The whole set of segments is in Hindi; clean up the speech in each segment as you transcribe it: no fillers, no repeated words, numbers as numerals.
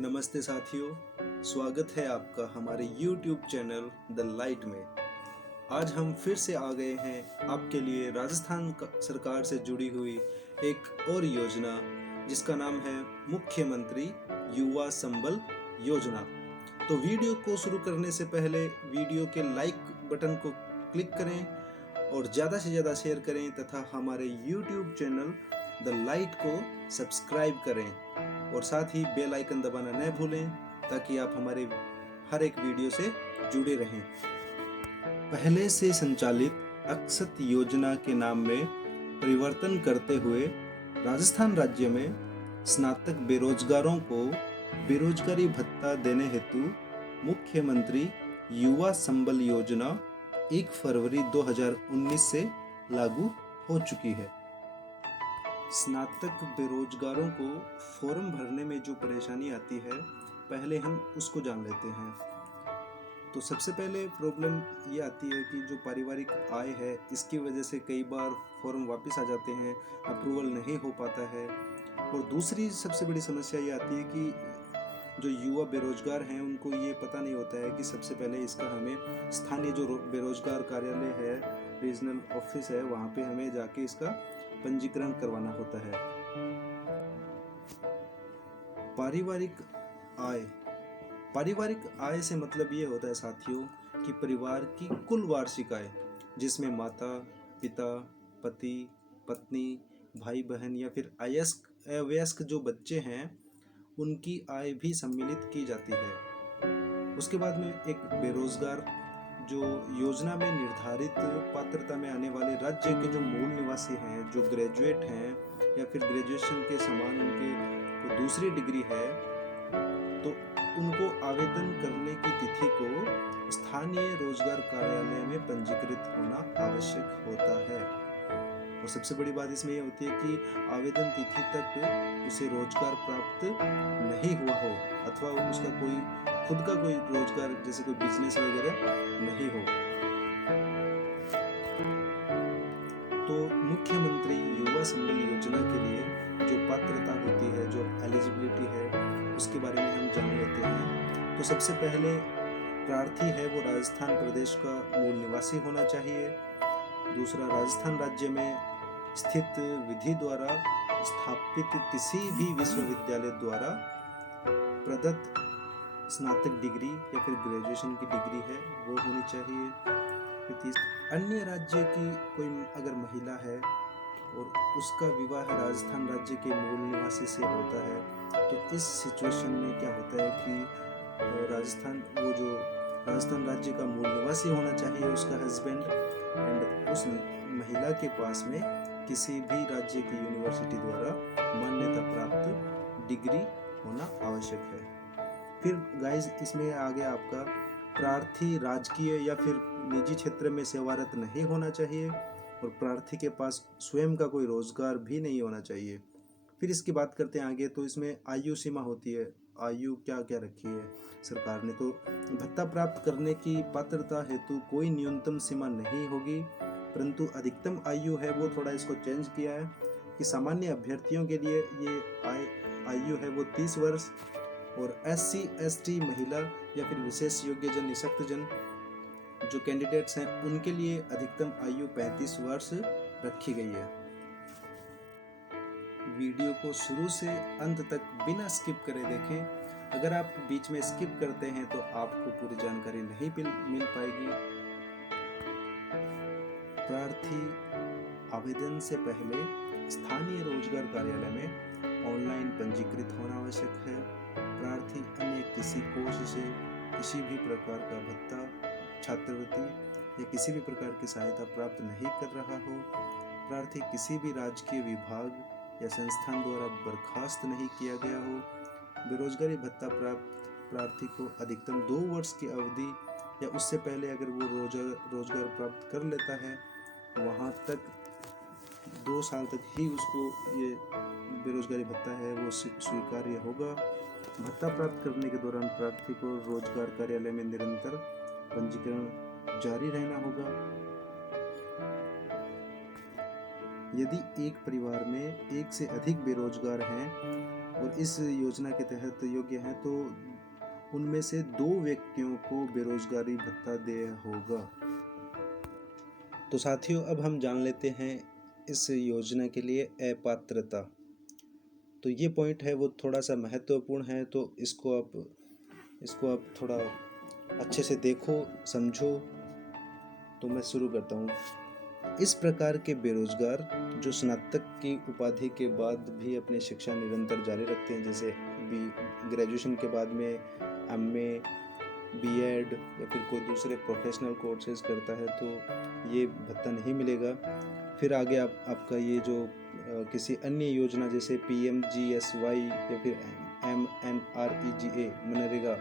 नमस्ते साथियों, स्वागत है आपका हमारे YouTube चैनल द लाइट में। आज हम फिर से आ गए हैं आपके लिए राजस्थान सरकार से जुड़ी हुई एक और योजना जिसका नाम है मुख्यमंत्री युवा संबल योजना। तो वीडियो को शुरू करने से पहले वीडियो के लाइक बटन को क्लिक करें और ज़्यादा से ज़्यादा शेयर करें तथा हमारे YouTube चैनल द लाइट को सब्सक्राइब करें और साथ ही बेल आइकन दबाना न भूलें ताकि आप हमारे हर एक वीडियो से जुड़े रहें। पहले से संचालित अक्षत योजना के नाम में परिवर्तन करते हुए राजस्थान राज्य में स्नातक बेरोजगारों को बेरोजगारी भत्ता देने हेतु मुख्यमंत्री युवा संबल योजना 1 फरवरी 2019 से लागू हो चुकी है। स्नातक बेरोजगारों को फॉर्म भरने में जो परेशानी आती है, पहले हम उसको जान लेते हैं। तो सबसे पहले प्रॉब्लम ये आती है कि जो पारिवारिक आय है, इसकी वजह से कई बार फॉर्म वापस आ जाते हैं, अप्रूवल नहीं हो पाता है। और दूसरी सबसे बड़ी समस्या ये आती है कि जो युवा बेरोजगार हैं उनको ये पता नहीं होता है कि सबसे पहले इसका हमें स्थानीय जो बेरोजगार कार्यालय है, रीजनल ऑफिस है, वहाँ पे हमें जाके इसका पंजीकरण करवाना होता है। पारिवारिक आय से मतलब ये होता है साथियों कि परिवार की कुल वार्षिक आय, जिसमें माता पिता, पति पत्नी, भाई बहन या फिर अवयस्क जो बच्चे हैं उनकी आय भी सम्मिलित की जाती है। उसके बाद में एक बेरोजगार जो योजना में निर्धारित पात्रता में आने वाले राज्य के जो मूल निवासी हैं, जो ग्रेजुएट हैं या फिर ग्रेजुएशन के समान उनके तो दूसरी डिग्री है, तो उनको आवेदन करने की तिथि को स्थानीय रोजगार कार्यालय में पंजीकृत होना आवश्यक होता है। और सबसे बड़ी बात इसमें यह होती है कि आवेदन तिथि तक उसे रोजगार प्राप्त नहीं हुआ हो अथवा उसका कोई खुद का कोई रोजगार जैसे कोई बिजनेस वगैरह नहीं हो। तो मुख्यमंत्री युवा संबल योजना के लिए जो पात्रता होती है, जो एलिजिबिलिटी है, उसके बारे में हम जान लेते हैं। तो सबसे पहले प्रार्थी है वो राजस्थान प्रदेश का मूल निवासी होना चाहिए। दूसरा, राजस्थान राज्य में स्थित विधि द्वारा स्थापित किसी भी विश्वविद्यालय द्वारा प्रदत्त स्नातक डिग्री या फिर ग्रेजुएशन की डिग्री है वो होनी चाहिए। अन्य राज्य की कोई अगर महिला है और उसका विवाह राजस्थान राज्य के मूल निवासी से होता है, तो इस सिचुएशन में क्या होता है कि राजस्थान राज्य का मूल निवासी होना चाहिए उसका हस्बैंड, एंड उस महिला के पास में किसी भी राज्य की यूनिवर्सिटी द्वारा मान्यता प्राप्त डिग्री होना आवश्यक है। फिर गाइस इसमें आ गया आपका प्रार्थी राजकीय या फिर निजी क्षेत्र में सेवारत नहीं होना चाहिए और प्रार्थी के पास स्वयं का कोई रोजगार भी नहीं होना चाहिए। फिर इसकी बात करते हैं आगे, तो इसमें आयु सीमा होती है। आयु क्या क्या रखी है सरकार ने, तो भत्ता प्राप्त करने की पात्रता हेतु कोई न्यूनतम सीमा नहीं होगी, परंतु अधिकतम आयु है वो थोड़ा इसको चेंज किया है कि सामान्य अभ्यर्थियों के लिए ये आयु है वो 30 वर्ष और SC ST महिला या फिर विशेष योग्यजन निःशक्तजन जो कैंडिडेट्स हैं उनके लिए अधिकतम आयु 35 वर्ष रखी गई है। वीडियो को शुरू से अंत तक बिना स्किप करे देखें। अगर आप बीच में स्किप करते हैं तो आपको पूरी जानकारी नहीं मिल पाएगी। प्रार्थी आवेदन से पहले स्थानीय रोजगार कार्यालय में ऑनलाइन पंजीकृत होना आवश्यक है। प्रार्थी अन्य किसी कोष से किसी भी प्रकार का भत्ता, छात्रवृत्ति या किसी भी प्रकार की सहायता प्राप्त नहीं कर रहा हो। प्रार्थी किसी भी राजकीय विभाग या संस्थान द्वारा बर्खास्त नहीं किया गया हो। बेरोजगारी भत्ता प्राप्त प्रार्थी को अधिकतम 2 वर्ष की अवधि या उससे पहले अगर वो रोजगार प्राप्त कर लेता है, वहाँ तक 2 साल तक ही उसको ये बेरोजगारी भत्ता है वो स्वीकार्य होगा। भत्ता प्राप्त करने के दौरान प्रार्थी को रोजगार कार्यालय में निरंतर पंजीकरण जारी रहना होगा। यदि एक परिवार में एक से अधिक बेरोजगार हैं और इस योजना के तहत योग्य हैं तो उनमें से 2 व्यक्तियों को बेरोजगारी भत्ता देय होगा। तो साथियों, अब हम जान लेते हैं इस योजना के लिए अपात्रता। तो ये पॉइंट है वो थोड़ा सा महत्वपूर्ण है, तो इसको आप थोड़ा अच्छे से देखो, समझो। तो मैं शुरू करता हूँ। इस प्रकार के बेरोजगार जो स्नातक की उपाधि के बाद भी अपनी शिक्षा निरंतर जारी रखते हैं, जैसे ग्रेजुएशन के बाद में एमए, बीएड या फिर कोई दूसरे प्रोफेशनल कोर्सेज करता है, तो ये भत्ता नहीं मिलेगा। फिर आगे आपका ये जो किसी अन्य योजना जैसे PMGSY या फिर MNREGA मनरेगा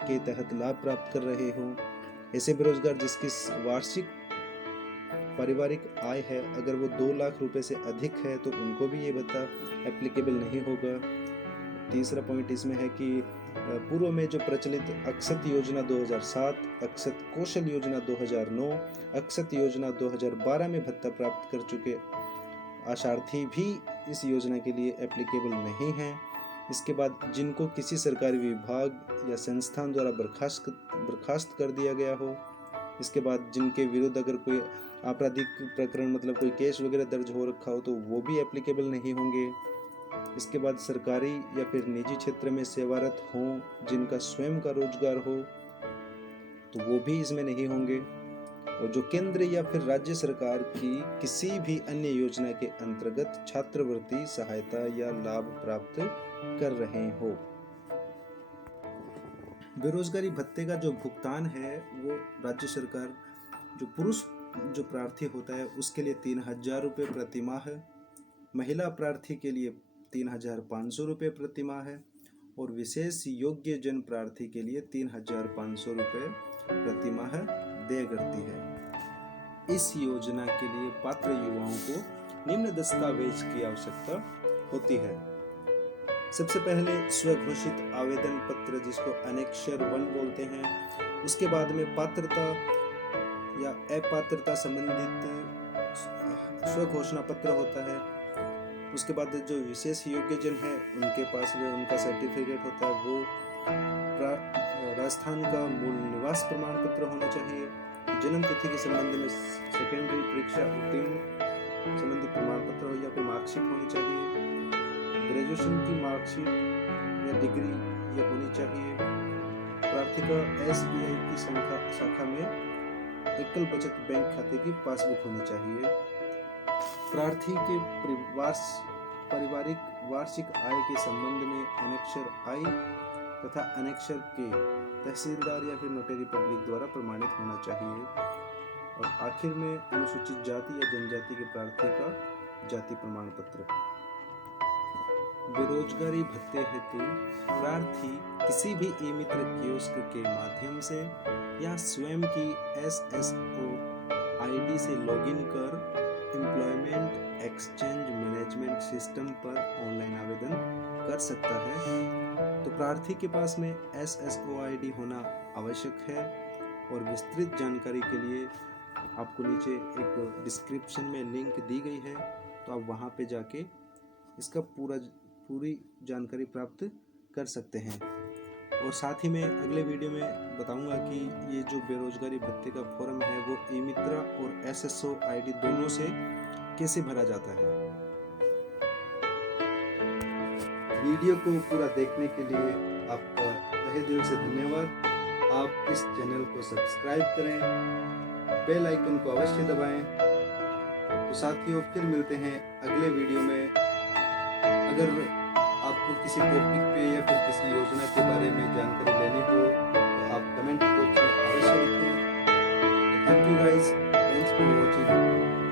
के तहत लाभ प्राप्त कर रहे हो, ऐसे बेरोजगार जिसकी वार्षिक पारिवारिक आय है अगर वो 2 लाख रुपए से अधिक है तो उनको भी ये भत्ता एप्लीकेबल नहीं होगा। तीसरा पॉइंट इसमें है कि पूर्व में जो प्रचलित अक्षत योजना 2007, अक्षत कौशल योजना 2009, अक्षत योजना 2012 में भत्ता प्राप्त कर चुके आशार्थी भी इस योजना के लिए एप्लीकेबल नहीं हैं। इसके बाद जिनको किसी सरकारी विभाग या संस्थान द्वारा बर्खास्त कर दिया गया हो, इसके बाद जिनके विरुद्ध अगर कोई आपराधिक प्रकरण मतलब कोई केस वगैरह दर्ज हो रखा हो तो वो भी एप्लीकेबल नहीं होंगे। इसके बाद सरकारी या फिर निजी क्षेत्र में सेवारत हों जिनका स्वयं का रोजगार हो तो वो भी इसमें नहीं होंगे, और जो केंद्र या फिर राज्य सरकार की किसी भी अन्य योजना के अंतर्गत छात्रवृत्ति सहायता या लाभ प्राप्त कर रहे हो। बेरोजगारी भत्ते का जो भुगतान है वो राज्य सरकार जो पुरुष जो प्रार्थी होता है उसके लिए 3,000 रुपये प्रति माह है, महिला प्रार्थी के लिए 3,500 रुपये प्रति माह है, और विशेष योग्य जन प्रार्थी के लिए 3,500 रुपये प्रति माह देय करती है। इस योजना के लिए पात्र युवाओं को निम्न दस्तावेज की आवश्यकता होती है। सबसे पहले स्वघोषित आवेदन पत्र जिसको अनेक्षर 1 बोलते हैं, उसके बाद में पात्रता या अपात्रता संबंधित स्वघोषणा पत्र होता है। उसके बाद जो विशेष योग्यजन है उनके पास में उनका सर्टिफिकेट होता है, वो राजस्थान का मूल निवास प्रमाण पत्र होना चाहिए। जन्म तिथि के संबंध में सेकेंडरी परीक्षा उत्तीर्ण संबंधी प्रमाण पत्र हो या फिर मार्कशीट होनी चाहिए। ग्रेजुएशन की मार्कशीट या डिग्री ये होनी चाहिए। प्रार्थी का SBI की शाखा में एकल बचत बैंक खाते की पासबुक होनी चाहिए। प्रार्थी के पारिवारिक वार्षिक आय के संबंध में अनेक्षर I तथा अनेक्षर K तहसीलदार या फिर नोटरी पब्लिक द्वारा प्रमाणित होना चाहिए। और आखिर में अनुसूचित जाति या जनजाति के प्रार्थी का जाति प्रमाण पत्र। बेरोजगारी भत्ते हेतु प्रार्थी किसी भी ई-मित्र कियोस्क के माध्यम से या स्वयं की SSO ID से लॉगिन कर एम्प्लॉयमेंट एक्सचेंज मैनेजमेंट सिस्टम पर ऑनलाइन आवेदन कर सकता है। तो प्रार्थी के पास में SSO ID होना आवश्यक है, और विस्तृत जानकारी के लिए आपको नीचे एक डिस्क्रिप्शन में लिंक दी गई है, तो आप वहां पे जाके इसका पूरी जानकारी प्राप्त कर सकते हैं। और साथ ही मैं अगले वीडियो में बताऊंगा कि ये जो बेरोजगारी भत्ते का फॉर्म है वो ई-मित्र और SSO ID दोनों से कैसे भरा जाता है। वीडियो को पूरा देखने के लिए आपका तहे दिल से धन्यवाद। आप इस चैनल को सब्सक्राइब करें, बेल आइकन को अवश्य दबाएं। तो साथियों, फिर मिलते हैं अगले वीडियो में। अगर आपको किसी टॉपिक पे या फिर किसी योजना के बारे में जानकारी लेनी हो तो आप कमेंट बॉक्स में अवश्य लिखें। Thank you guys, thanks for watching.